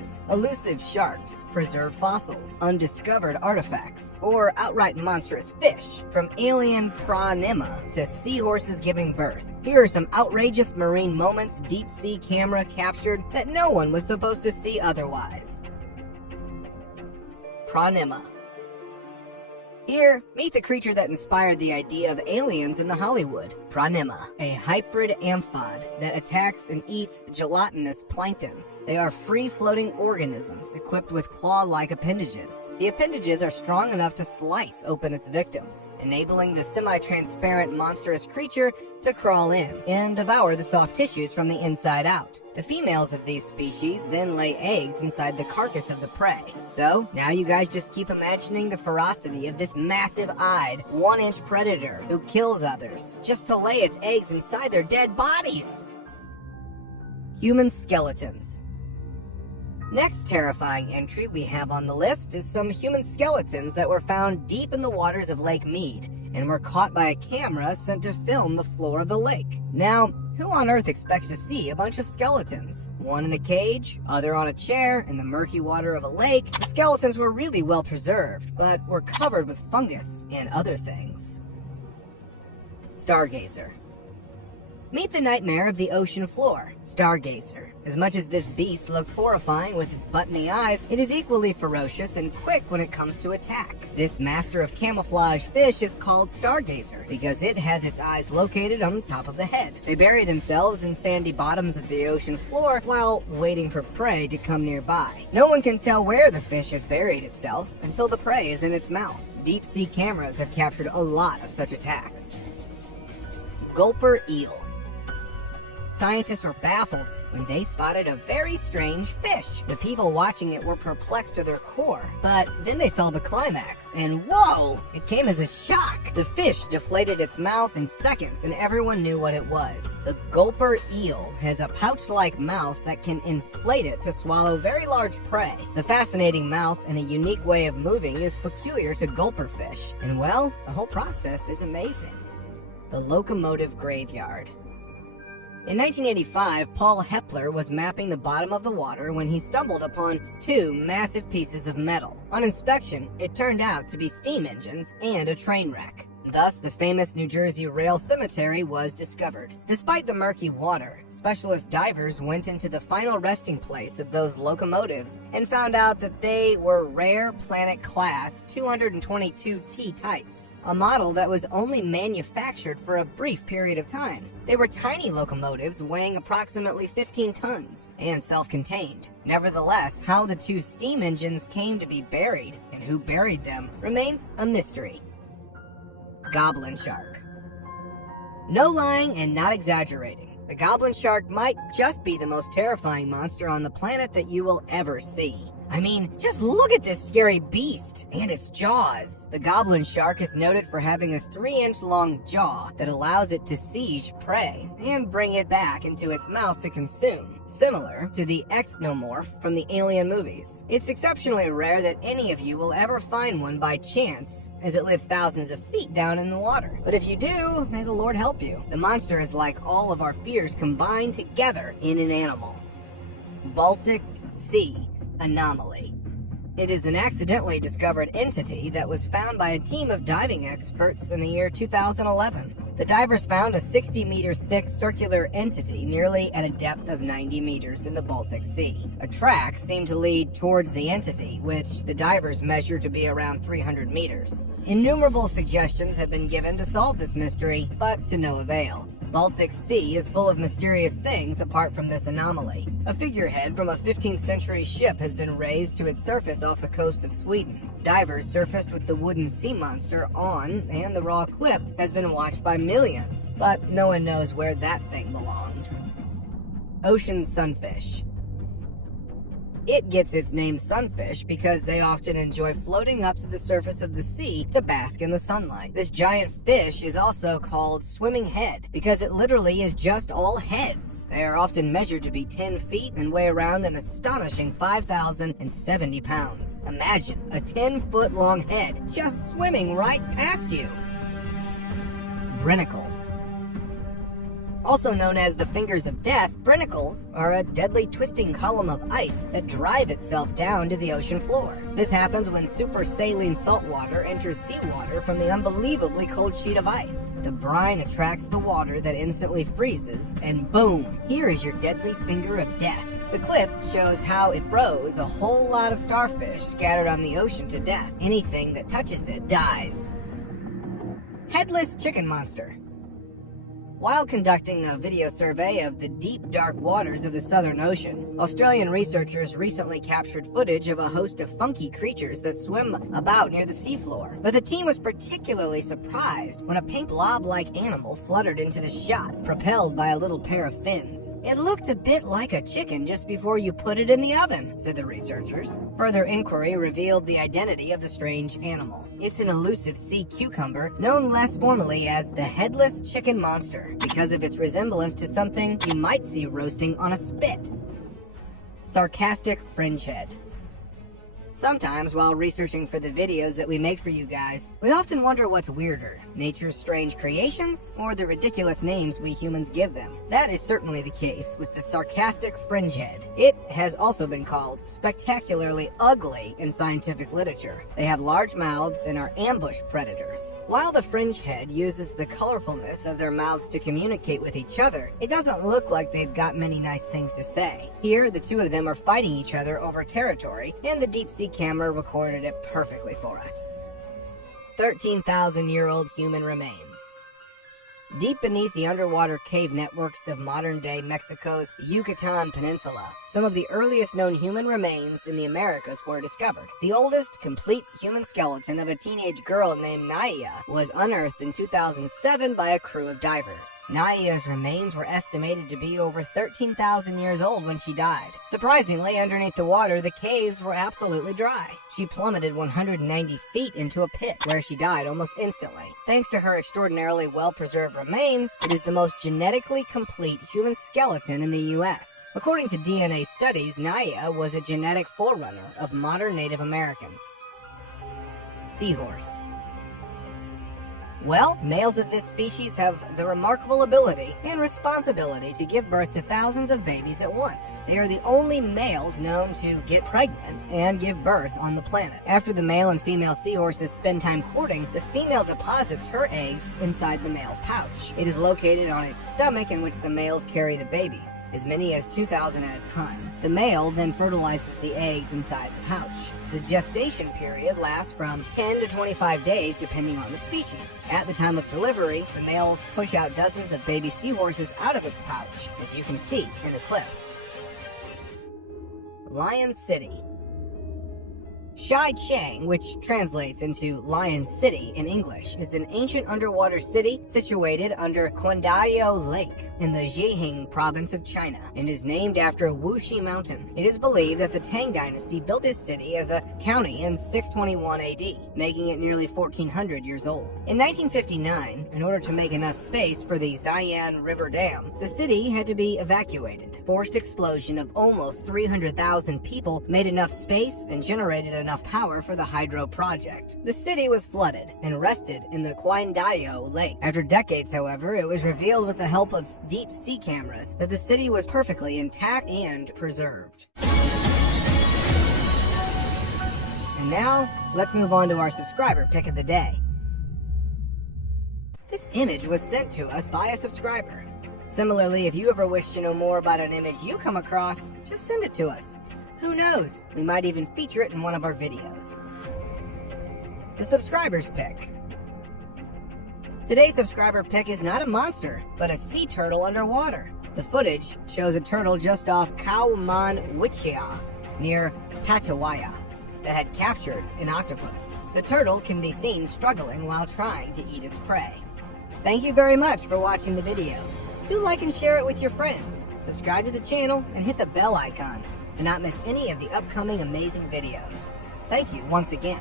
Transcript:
monsters, elusive sharks, preserved fossils, undiscovered artifacts, or outright monstrous fish, from alien Pranema to seahorses giving birth. Here are some outrageous marine moments deep-sea camera captured that no one was supposed to see otherwise. Pranema. Here, meet the creature that inspired the idea of aliens in the Hollywood. Pranema, a hybrid amphib that attacks and eats gelatinous planktons. They are free-floating organisms equipped with claw-like appendages. The appendages are strong enough to slice open its victims, enabling the semi-transparent monstrous creature to crawl in and devour the soft tissues from the inside out. The females of these species then lay eggs inside the carcass of the prey. So, now you guys just keep imagining the ferocity of this massive-eyed, 1-inch predator who kills others just to lay its eggs inside their dead bodies. Human skeletons. Next terrifying entry we have on the list is some human skeletons that were found deep in the waters of Lake Mead and were caught by a camera sent to film the floor of the lake. Now, who on earth expects to see a bunch of skeletons? One in a cage, other on a chair, in the murky water of a lake. The skeletons were really well preserved, but were covered with fungus and other things. Stargazer. Meet the nightmare of the ocean floor, Stargazer. As much as this beast looks horrifying with its buttony eyes, it is equally ferocious and quick when it comes to attack. This master of camouflage fish is called Stargazer because it has its eyes located on the top of the head. They bury themselves in sandy bottoms of the ocean floor while waiting for prey to come nearby. No one can tell where the fish has buried itself until the prey is in its mouth. Deep-sea cameras have captured a lot of such attacks. Gulper eel. Scientists were baffled when they spotted a very strange fish. The people watching it were perplexed to their core, but then they saw the climax, and whoa! It came as a shock. The fish deflated its mouth in seconds, and everyone knew what it was. The gulper eel has a pouch-like mouth that can inflate it to swallow very large prey. The fascinating mouth and a unique way of moving is peculiar to gulper fish, and well, the whole process is amazing. The locomotive graveyard. In 1985, Paul Hepler was mapping the bottom of the water when he stumbled upon two massive pieces of metal. On inspection, it turned out to be steam engines and a train wreck. Thus, the famous New Jersey rail cemetery was discovered. Despite the murky water, specialist divers went into the final resting place of those locomotives and found out that they were rare Planet Class 222T types, a model that was only manufactured for a brief period of time. They were tiny locomotives weighing approximately 15 tons and self-contained. Nevertheless, how the two steam engines came to be buried and who buried them remains a mystery. Goblin shark. No lying and not exaggerating. The goblin shark might just be the most terrifying monster on the planet that you will ever see. I mean, just look at this scary beast and its jaws. The goblin shark is noted for having a 3-inch long jaw that allows it to seize prey and bring it back into its mouth to consume, similar to the xenomorph from the Alien movies. It's exceptionally rare that any of you will ever find one by chance, as it lives thousands of feet down in the water. But if you do, may the Lord help you. The monster is like all of our fears combined together in an animal. Baltic Sea anomaly. It is an accidentally discovered entity that was found by a team of diving experts in the year 2011. The divers found a 60-meter thick circular entity nearly at a depth of 90 meters in the Baltic Sea. A track seemed to lead towards the entity, which the divers measured to be around 300 meters. Innumerable suggestions have been given to solve this mystery, but to no avail. Baltic Sea is full of mysterious things apart from this anomaly. A figurehead from a 15th century ship has been raised to its surface off the coast of Sweden. Divers surfaced with the wooden sea monster on, and the raw clip has been watched by millions, but no one knows where that thing belonged. Ocean sunfish. It gets its name sunfish because they often enjoy floating up to the surface of the sea to bask in the sunlight. This giant fish is also called swimming head because it literally is just all heads. They are often measured to be 10 feet and weigh around an astonishing 5,070 pounds. Imagine a 10-foot long head just swimming right past you. Brinicles. Also known as the Fingers of Death, brinicles are a deadly twisting column of ice that drive itself down to the ocean floor. This happens when super saline salt water enters seawater from the unbelievably cold sheet of ice. The brine attracts the water that instantly freezes, and boom, here is your deadly finger of death. The clip shows how it froze a whole lot of starfish scattered on the ocean to death. Anything that touches it dies. Headless chicken monster. While conducting a video survey of the deep, dark waters of the Southern Ocean, Australian researchers recently captured footage of a host of funky creatures that swim about near the seafloor. But the team was particularly surprised when a pink blob-like animal fluttered into the shot, propelled by a little pair of fins. It looked a bit like a chicken just before you put it in the oven, said the researchers. Further inquiry revealed the identity of the strange animal. It's an elusive sea cucumber, known less formally as the headless chicken monster, because of its resemblance to something you might see roasting on a spit. Sarcastic fringehead. Sometimes, while researching for the videos that we make for you guys, we often wonder what's weirder, nature's strange creations, or the ridiculous names we humans give them. That is certainly the case with the sarcastic fringehead. It has also been called spectacularly ugly in scientific literature. They have large mouths and are ambush predators. While the fringehead uses the colorfulness of their mouths to communicate with each other, it doesn't look like they've got many nice things to say. Here, the two of them are fighting each other over territory, and the deep sea camera recorded it perfectly for us. 13,000-year-old human remains. Deep beneath the underwater cave networks of modern-day Mexico's Yucatan Peninsula, some of the earliest known human remains in the Americas were discovered. The oldest complete human skeleton of a teenage girl named Naya was unearthed in 2007 by a crew of divers. Naya's remains were estimated to be over 13,000 years old when she died. Surprisingly, underneath the water, the caves were absolutely dry. She plummeted 190 feet into a pit, where she died almost instantly. Thanks to her extraordinarily well-preserved remains, it is the most genetically complete human skeleton in the U.S. According to DNA studies, Naya was a genetic forerunner of modern Native Americans. Seahorse. Well, males of this species have the remarkable ability and responsibility to give birth to thousands of babies at once. They are the only males known to get pregnant and give birth on the planet. After the male and female seahorses spend time courting, the female deposits her eggs inside the male's pouch. It is located on its stomach, in which the males carry the babies, as many as 2,000 at a time. The male then fertilizes the eggs inside the pouch. The gestation period lasts from 10 to 25 days depending on the species. At the time of delivery, the males push out dozens of baby seahorses out of its pouch, as you can see in the clip. Lion City. Shai-Chang, which translates into Lion City in English, is an ancient underwater city situated under Quandayo Lake in the Zhejiang province of China, and is named after Wuxi Mountain. It is believed that the Tang Dynasty built this city as a county in 621 AD, making it nearly 1,400 years old. In 1959, in order to make enough space for the Xian River Dam, the city had to be evacuated. Forced explosion of almost 300,000 people made enough space and generated enough power for the hydro project. The city was flooded and rested in the Quandayo Lake. After decades, however, it was revealed with the help of deep sea cameras that the city was perfectly intact and preserved. And now, let's move on to our subscriber pick of the day. This image was sent to us by a subscriber. Similarly, if you ever wish to know more about an image you come across, just send it to us. Who knows? We might even feature it in one of our videos. The subscriber's pick. Today's subscriber pick is not a monster, but a sea turtle underwater. The footage shows a turtle just off Khao Man Wichia, near Patawaya, that had captured an octopus. The turtle can be seen struggling while trying to eat its prey. Thank you very much for watching the video. Do like and share it with your friends. Subscribe to the channel and hit the bell icon to not miss any of the upcoming amazing videos. Thank you once again.